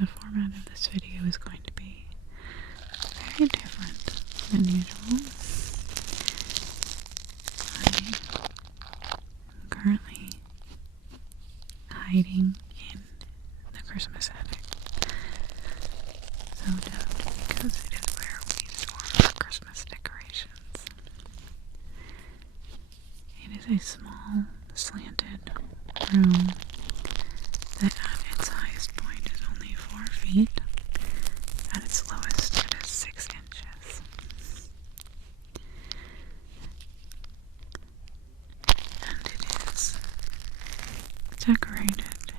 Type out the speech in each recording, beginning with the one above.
the format of this video is going to be very different than usual. I'm currently hiding in the Christmas attic. So dubbed because it is where we store our Christmas decorations. It is a small, slanted room that at its highest point is only 4 feet. At its lowest, it is 6 inches. And it is decorated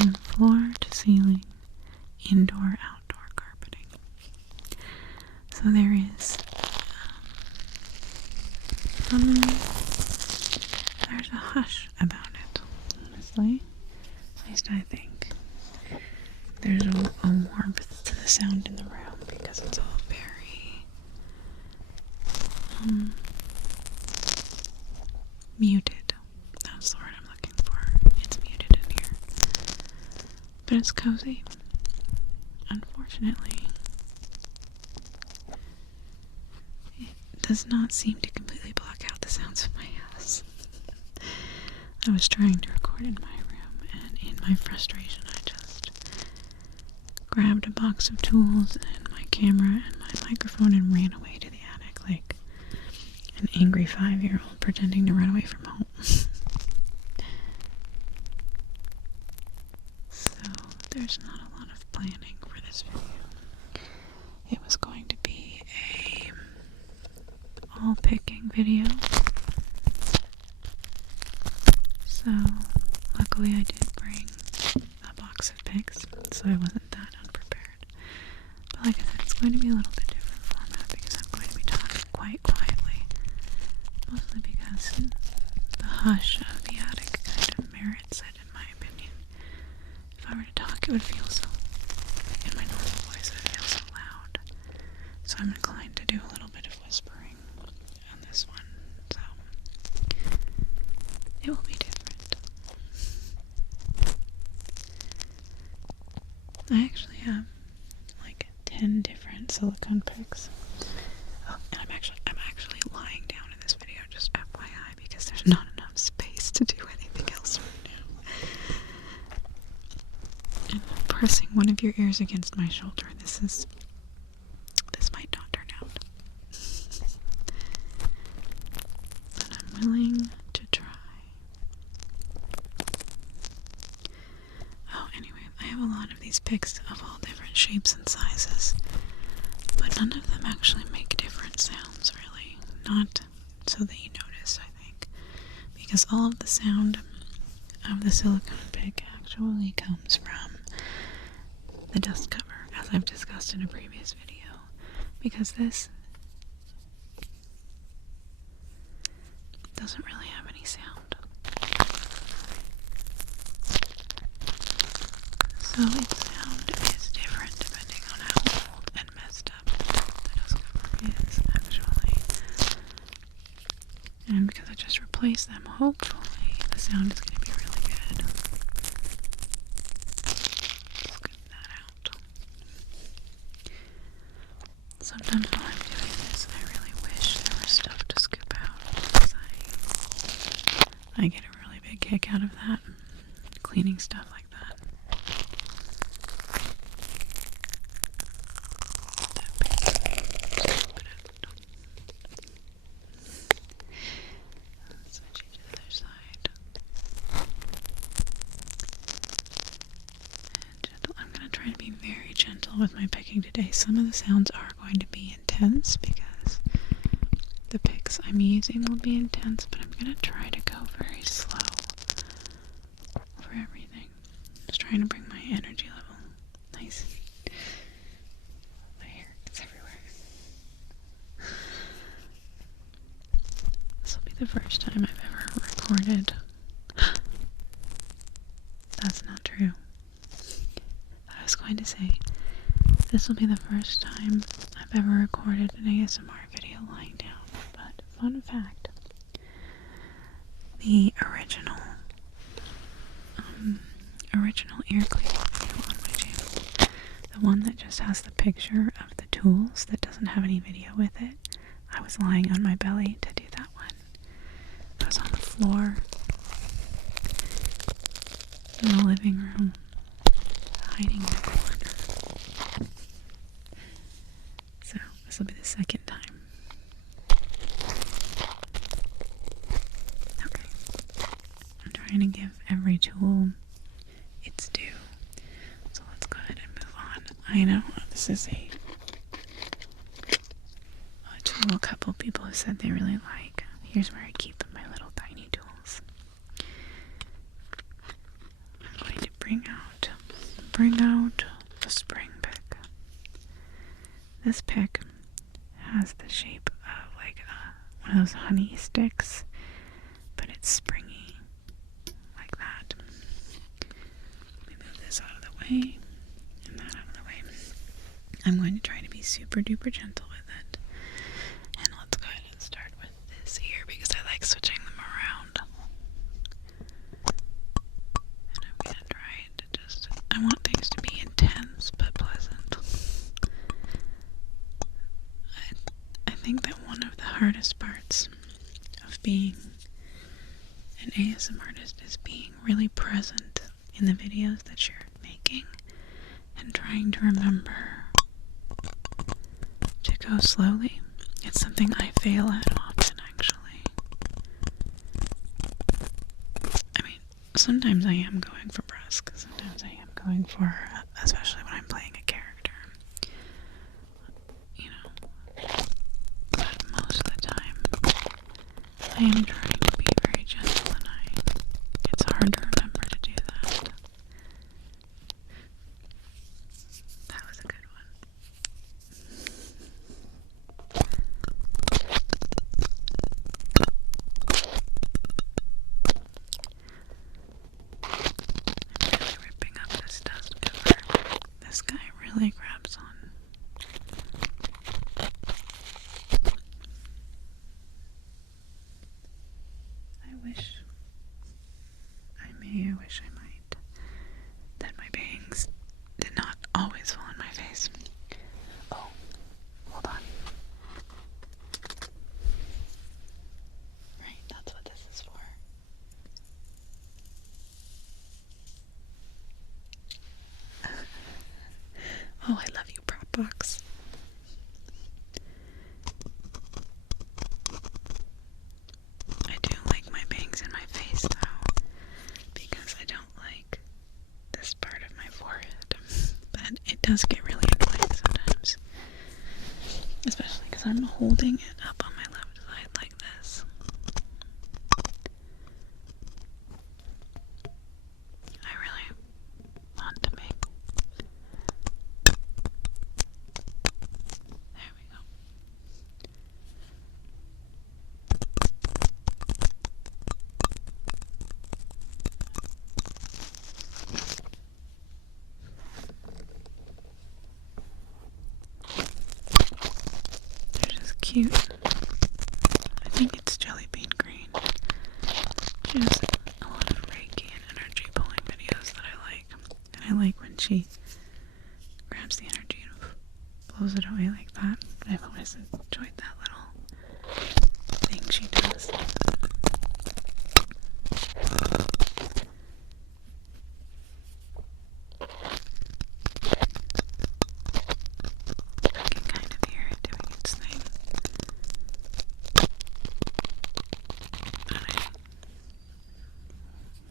in floor-to-ceiling, indoor-outdoor carpeting. So there is there's a hush about it, honestly. At least I think. There's a warmth to the sound in the room because it's all very muted. That's the word I'm looking for. It's muted in here. But it's cozy. Unfortunately, it does not seem to completely block out the sounds of my house. I was trying to record in my room, and in my frustration, I just grabbed a box of tools and my camera and my microphone and ran away to the attic like an angry 5-year-old pretending to run away from home. So there's not a lot of planning for this video. It was going to be a all picking video. So luckily I did bring a box of picks, so I wasn't that unprepared. But like I said, it's going to be a little bit different format because I'm going to be talking quite quietly. Mostly because the hush of the attic kind of merits it, in my opinion. If I were to talk, it would feel so, in my normal voice, it would feel so loud. So I'm inclined to do a little bit of whispering on this one. So it will be different. I actually have like 10 different silicone picks. Oh, and I'm actually lying down in this video, just FYI, because there's not enough space to do anything else right now. And I'm pressing one of your ears against my shoulder. This might not turn out. But I'm willing to try. Oh, anyway, I have a lot of these picks of all different shapes and sizes, but none of them actually make different sounds, really. Not so that you notice, I think, because all of the sound of the silicone pick actually comes from the dust cover, as I've discussed in a previous video, because this doesn't really have any sound. So its sound is different depending on how old and messed up the dust cover is, actually. And because I just replaced them, hopefully the sound is going to be really good. Scoop that out. Sometimes while I'm doing this, I really wish there was stuff to scoop out, because I get a really big kick out of that, cleaning stuff like that. Switch it to the other side. And gentle. I'm going to try to be very gentle with my picking today. Some of the sounds are going to be intense because the picks I'm using will be intense, but I'm going to try to go very slow for everything. Just trying to bring my energy level nice. My hair is everywhere. This will be the first time I've ever recorded. That's not true. I was going to say, this will be the first time I've ever recorded an ASMR video lying down. But fun fact, the original ear cleaning video on my channel the one that just has the picture of the tools that doesn't have any video with it, I was lying on my belly to do that one. I was on the floor in the living room, hiding in the corner. So this will be the second time. Okay. I'm trying to give every tool its due. So let's go ahead and move on. I know this is a tool a couple people have said they really like. Here's where I keep my little tiny tools. I'm going to bring out the spring pick. This pick has the shape of like one of those honey sticks, but it's springy like that. Let me move this out of the way and that out of the way. I'm going to try to be super duper gentle with it. And let's go ahead and start with this here because I like switching them around. And I'm going to try to just, I want things to be intense but pleasant. I think that one of the hardest parts of being an ASMR artist is being really present in the videos that you're making and trying to remember to go slowly. It's something I fail at often, actually. I mean, sometimes I am going for brusque, sometimes I am going for, especially when I'm playing a character, you know, but most of the time I am trying to be very gentle, and it's hard to remember to do that. That was a good one. I'm really ripping up this dust cover. This guy really grabs on. I wish I might, that my bangs did not always fall on my face. Oh, hold on. Right, that's what this is for. Oh, I love you, prop box. I do like my bangs in my face, though, because I don't like this part of my forehead, but it does get really annoying sometimes, especially because I'm holding it up on my left side like this. I really want to make, there we go. They're just cute. I think it's jelly bean green. She has a lot of Reiki and energy pulling videos that I like. And I like when she grabs the energy and blows it away like that. I've always enjoyed that little thing she does. I can kind of hear it doing its thing. And I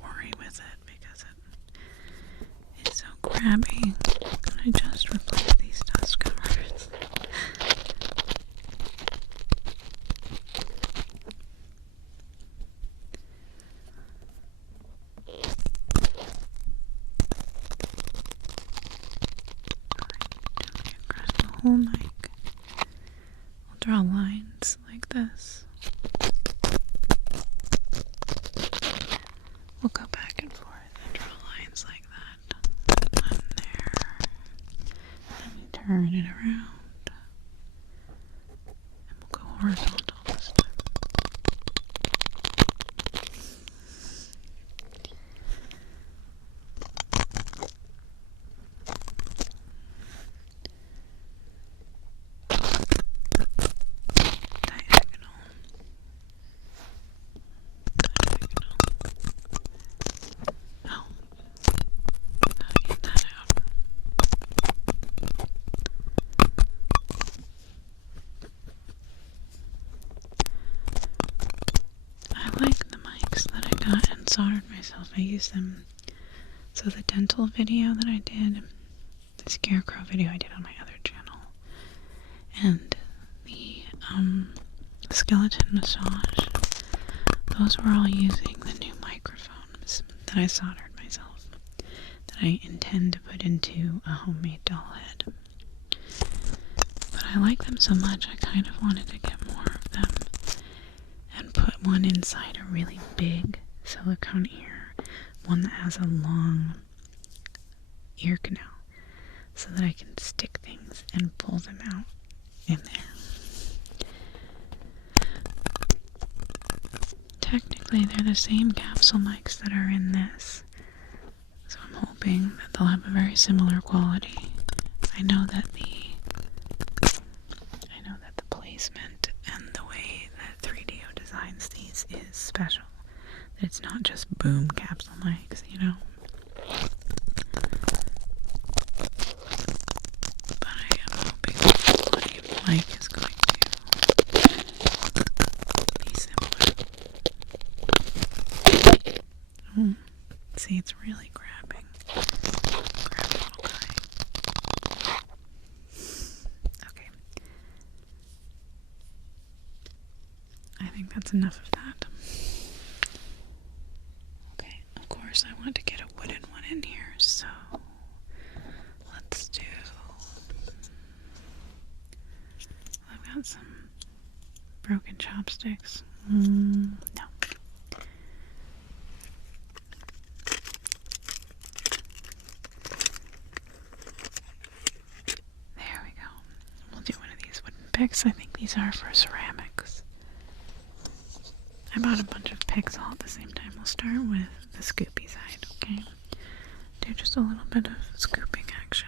worry with it because it is so grabby. And I just replaced these dust covers. Gently across the whole mic. I'll draw lines like this. We'll go back and forth and draw lines like that. And there. Then we turn it around. And we'll go horizontal this time. soldered myself. I use them. So the dental video that I did, the scarecrow video I did on my other channel, and the skeleton massage, those were all using the new microphones that I soldered myself, that I intend to put into a homemade doll head. But I like them so much, I kind of wanted to get more of them and put one inside a really big silicone ear, one that has a long ear canal, so that I can stick things and pull them out in there. Technically, they're the same capsule mics that are in this, so I'm hoping that they'll have a very similar quality. I know that the placement and the way that 3DO designs these is special. That it's not just boom capsule mics, you know. But I am hoping that the quality of the mic is going to be similar. Oh, see, it's really grabbing. Grab a little guy. Okay. I think that's enough of that. Okay, of course I want to get a wooden one in here, so let's do... I've got some broken chopsticks. No. There we go. We'll do one of these wooden picks. I think these are for ceramics. I bought a bunch of picks all at the same time. We'll start with the scoopy side, okay? Do just a little bit of scooping action.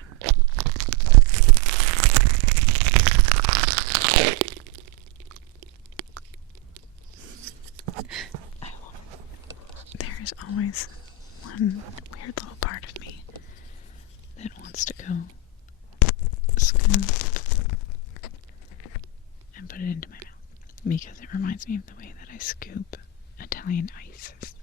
There is always one weird little part of me that wants to go scoop and put it into my mouth, because it reminds me of the way that I scoop Italian ices.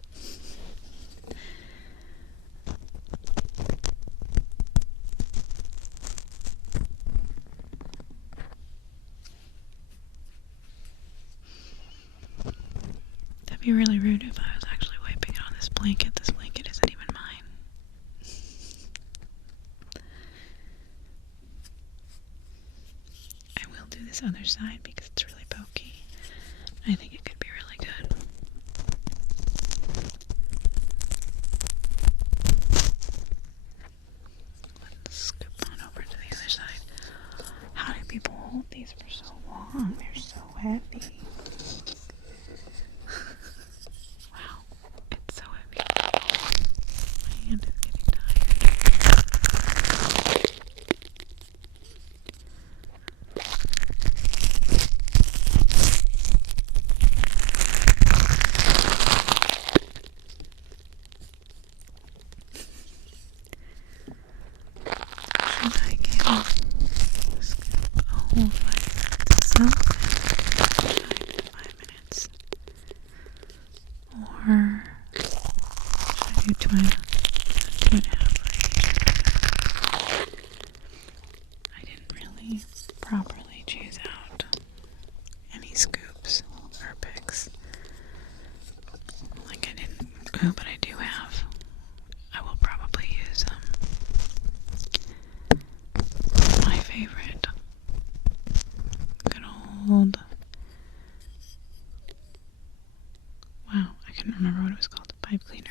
That'd be really rude if I was actually wiping it on this blanket. This blanket isn't even mine. I will do this other side because it's really pokey. I think it could be really good. Let's scoop on over to the other side. How do people hold these for so long? They're so heavy. Wow, it's so heavy. My hand is getting tired. Should I give the scoop a whole 5 minutes itself? 5 minutes. Or should I do 2.5 for each? I didn't really properly choose out any scoops or picks. Like I didn't, but I do have. I will probably use my favorite. Good old. Wow, I couldn't remember what it was called. Pipe cleaner.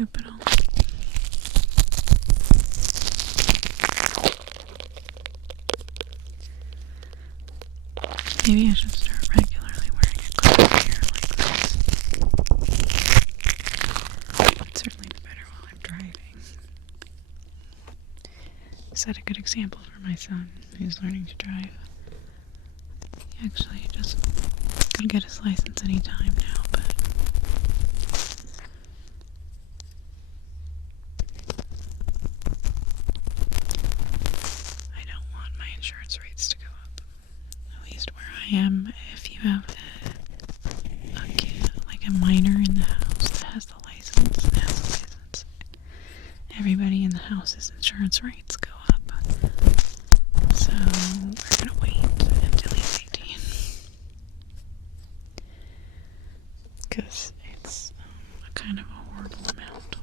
scoop it all. Maybe I should start regularly wearing a cloth here like this. It's certainly better while I'm driving. Set a good example for my son who's learning to drive. He actually just could get his license anytime now, but I don't want my insurance rates to go up. At least where I am, if you have a kid, like a minor in the house that has the license, everybody in the house's insurance rates go up. So we're gonna wait until he's 18. Because it's a kind of a horrible amount.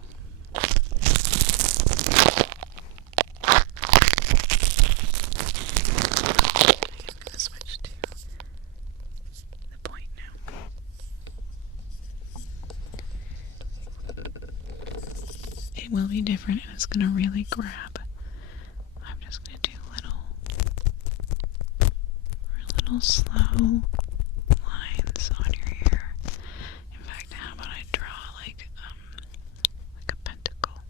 I'm gonna switch to the point now. It will be different and it's gonna really grab. I'm just gonna do little slow lines on your ear. In fact, how about I draw like a pentacle,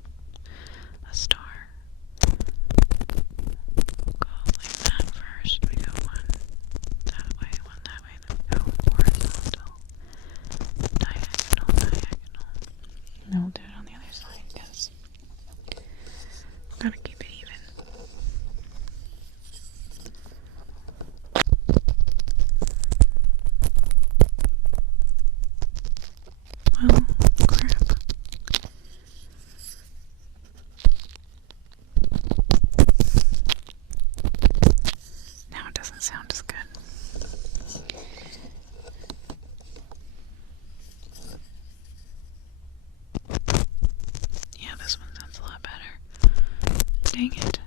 a star. We'll go like that first. We go one that way, then we go horizontal, diagonal. And then we'll do it on the other side because we've got to keep it even. Well, crap. Now it doesn't sound as good. Yeah, this one sounds a lot better. Dang it.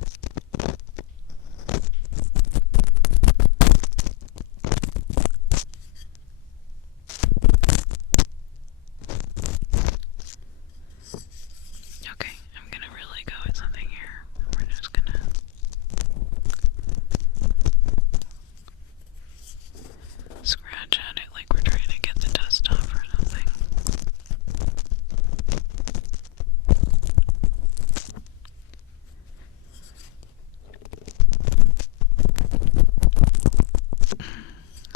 Okay, I'm gonna really go at something here. We're just gonna scratch at it like we're trying to get the dust off or something.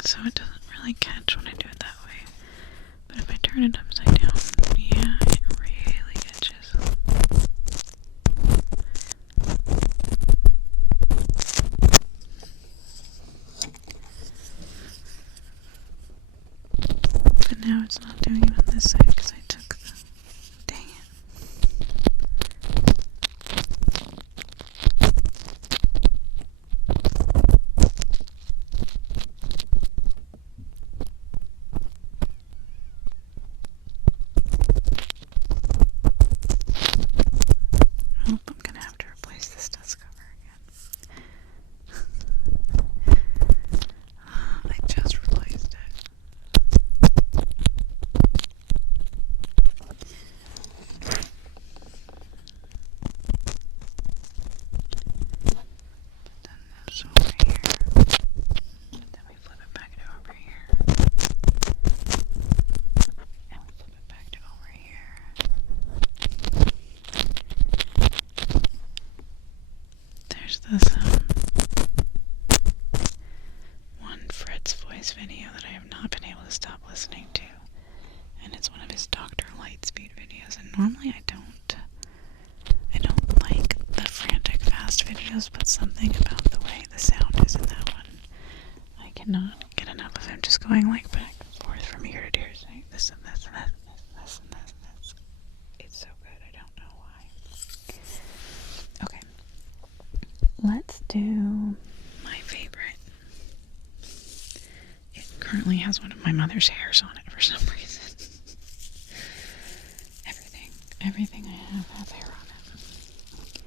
So it doesn't really catch when I do it that way. But if I turn it upside down, yeah, it really catches. But now it's not doing it on this side because I took the... Dang it. Oh, I'm gonna have to replace this dust cover again. I just replaced it. Then that's over here. Then we flip it back to over here. And we flip it back to over here. There's this one Fred's Voice video that I have not been able to stop listening to. And it's one of his Dr. Lightspeed videos. And normally I don't like the frantic fast videos, but something about the way the sound is in that one, I cannot get enough of him just going like back and forth from ear to ear saying this and this and this and this and this and this. It's so good, I don't know why. Okay. Let's do my favorite. It currently has one of my mother's hairs on it for some reason. Everything I have has hair on it.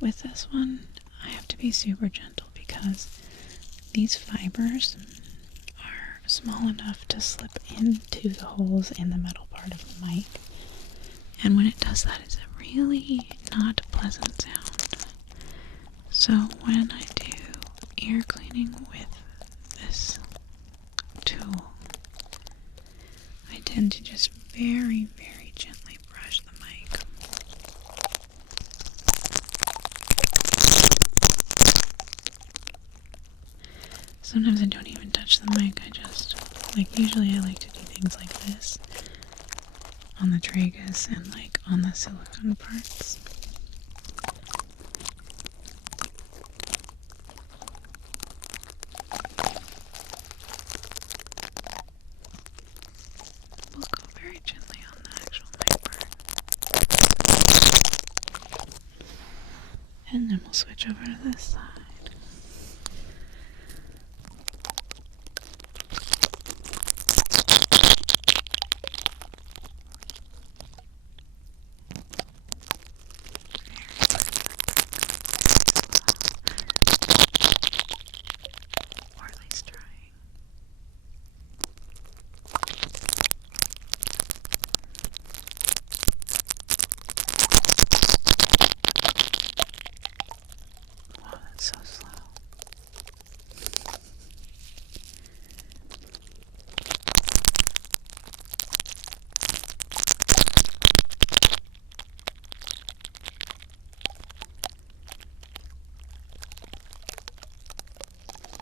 With this one, I have to be super gentle because these fibers are small enough to slip into the holes in the metal part of the mic. And when it does that, it's a really not pleasant sound. So when I do ear cleaning with this tool, I tend to just very, very gently brush the mic. Sometimes I don't even touch the mic, usually I like to do things like this on the tragus and on the silicone parts. We'll go very gently on the actual mic part. And then we'll switch over to this side. So slow.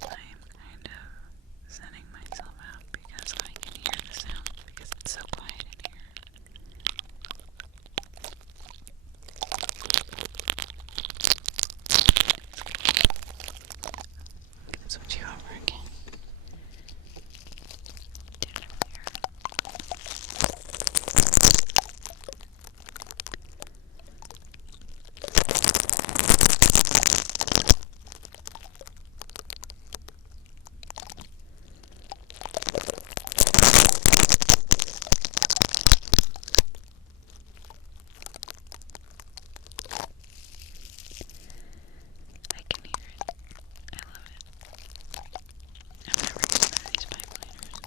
I am kind of zenning myself out because I can hear the sound because it's so quiet in here. Switch you over again. I can hear it. I love it. I've never used one of these pipe cleaners.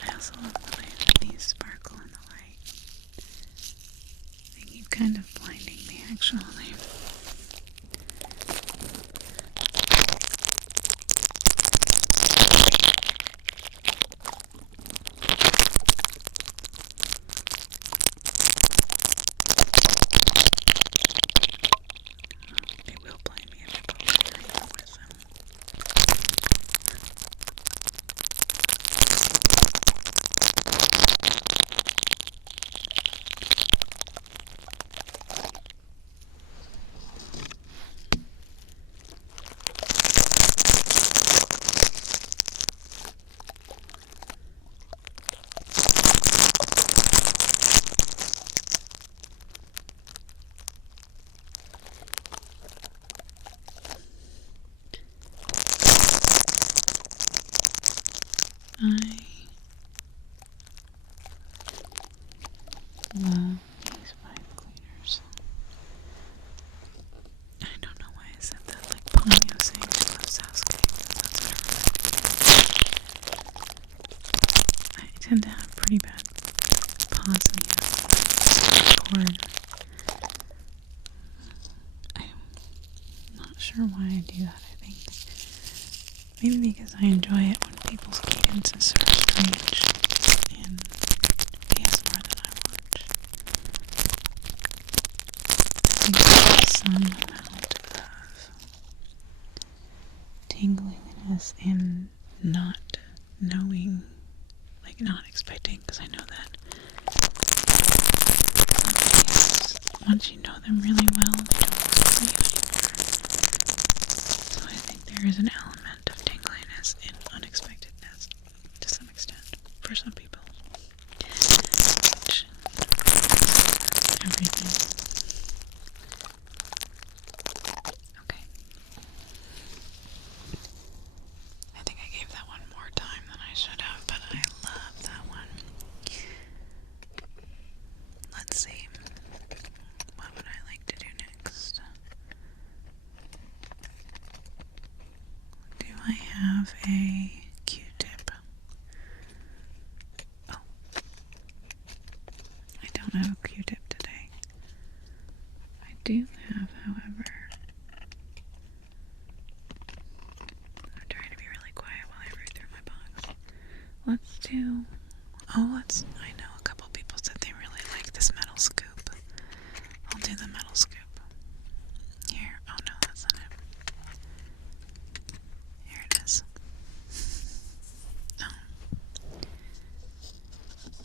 I also love the way that these sparkle in the light. They keep kind of blinding me, actually. They will blind me if I put my earring with them. I love these pipe cleaners. I don't know why I said that like Ponyo saying she loves housekeeping. I tend to have pretty bad pausing cord. I'm not sure why I do that. I think maybe because I enjoy it when people's cadence is sort of strange in ASMR that I watch. I think there's some amount of tingliness in not knowing, not expecting, because I know that once you know them really well, they don't bother you anymore. So I think there is an element of tingliness in unexpectedness to some extent for some people. Which everything. have a Q-tip. Oh. I don't have a Q-tip today. I do have, however... I'm trying to be really quiet while I read through my box. Let's do... I know a couple people said they really like this metal scoop. I'll do the metal scoop. Here. Oh no, that's not it. Here it is. Oh.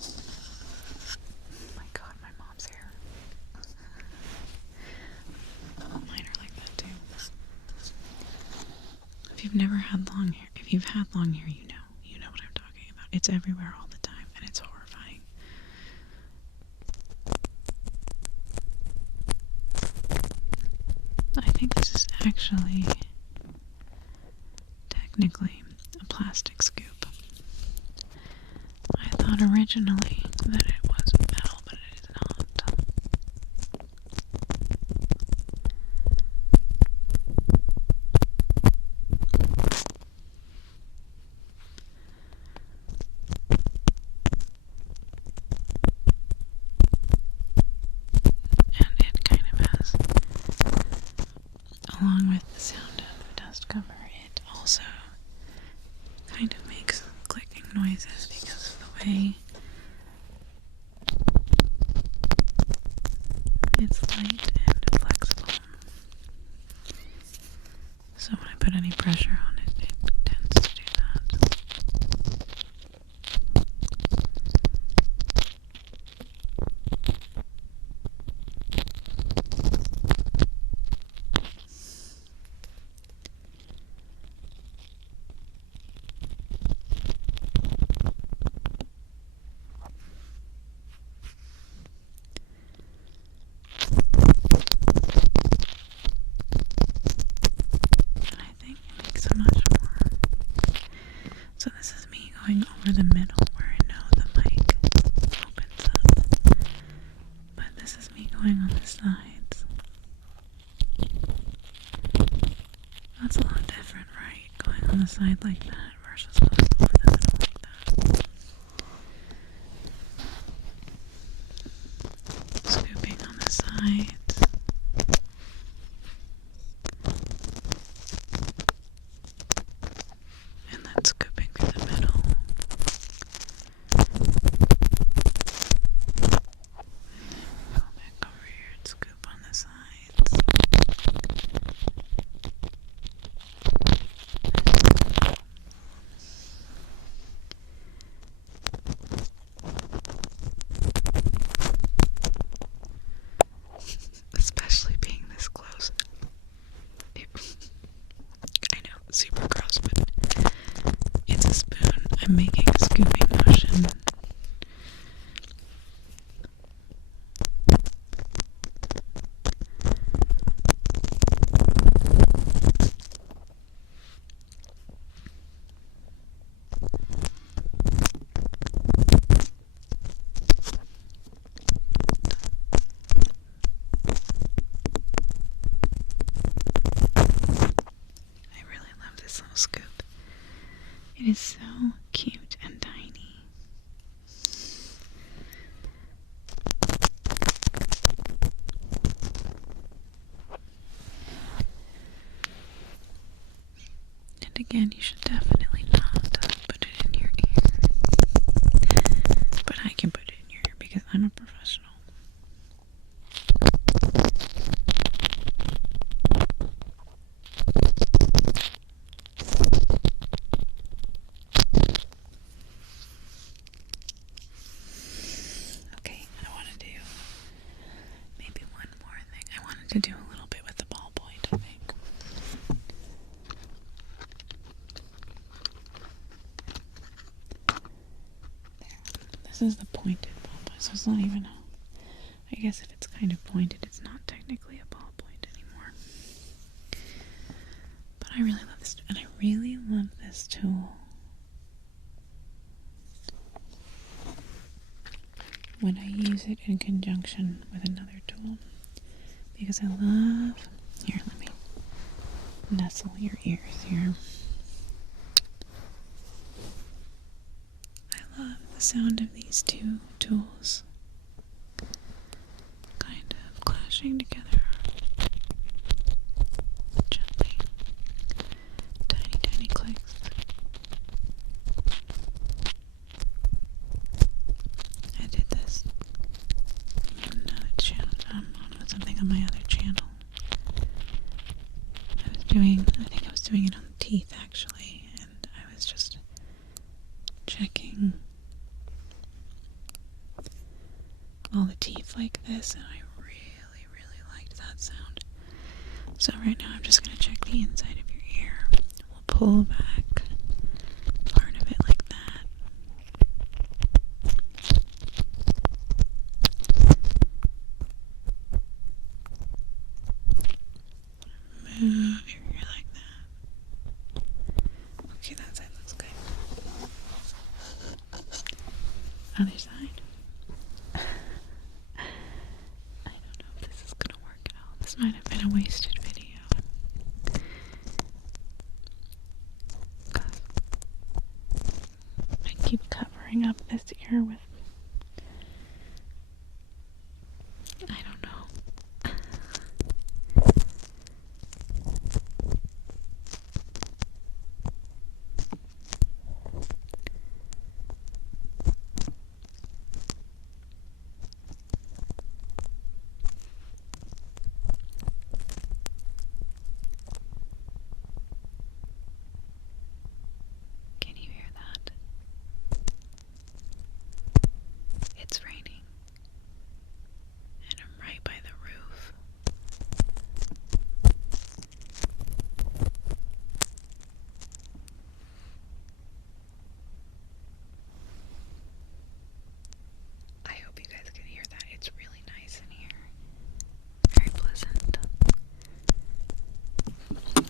Oh my god, my mom's hair. Mine are like that too. If you've never had long hair, if you've had long hair, you know what I'm talking about. It's everywhere all the time, and it's horrifying. I think this is actually technically a plastic scoop. I thought originally that it was metal, but it is not. And it kind of has, along with the sound of dust cover, it also kind of makes clicking noises because of the way it's light and flexible. So when I put any pressure on it, it tends to do that. And I think it makes a much more. So this is me going over the middle where I know the mic opens up. But this is me going on the sides. That's a lot different, right? Going on the side like that versus going over the middle like that. Scooping on the sides. And then scooping through the middle. Go back over here and scoop on the sides. Especially being this close. I know, it's super gross, but it's a spoon. I'm making a scooping motion. I really love this little scoop. It is so cute and tiny. And again, you should definitely not put it in your ear. But I can put it in your ear because I'm a professional. Okay, I want to do maybe one more thing. I wanted to do a little bit with the ballpoint, I think. There. This is the pointed ballpoint, so it's not even I guess if it's kind of pointed, it's not technically a ballpoint anymore. But I really love this, and I really love this tool. When I use it in conjunction with another tool, because I love, here, let me nestle your ears here. sound of these two tools kind of clashing together gently. Tiny, tiny clicks. I did this on another channel, on something on my other channel. I think I was doing it on the teeth actually, and I was just checking all the teeth like this, and I really, really liked that sound. So right now I'm just going to check the inside of your ear. We'll pull back part of it like that. Move your ear like that. Okay, that side looks good. Other side. I don't know if this is gonna work out. This might have been a wasted video. 'Cause I keep covering up this ear with, I don't know. Can you hear that? It's raining, and I'm right by the roof. I hope you guys can hear that. It's really nice in here. Very pleasant.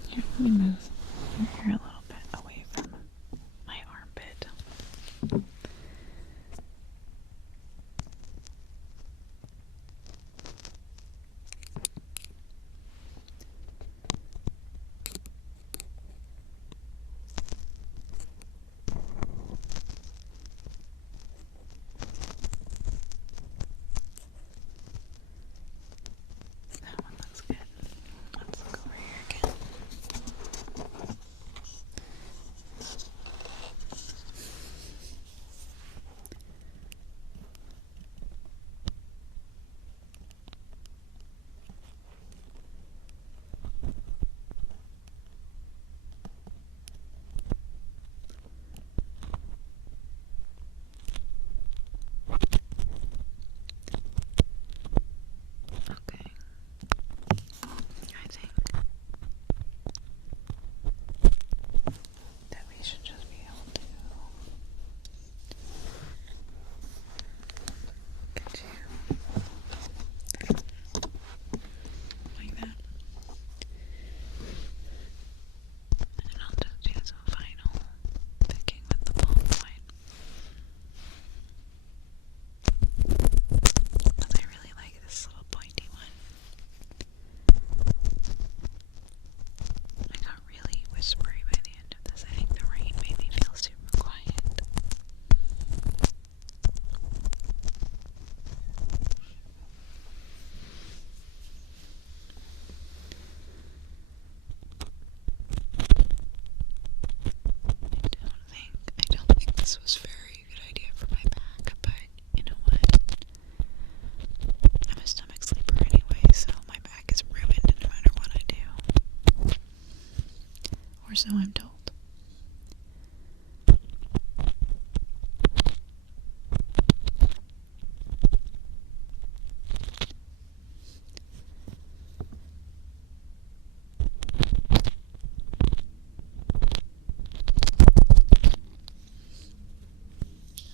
Here, let me move your hair a little bit away from my armpit. That one looks good. Let's look over here again. Okay. I think that we should just be able to get you like that. And I'll just do some final picking with the ballpoint. Because I really like this little pointy one. I got really whispery by the end of this. I think the rain made me feel super quiet. I don't think this was a very good idea for my back, but you know what? I'm a stomach sleeper anyway, so my back is ruined no matter what I do. Or so I'm told.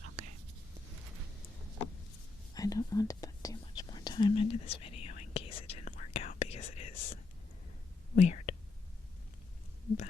Okay. I don't want to put too much more time into this video in case it didn't work out, because it is weird. But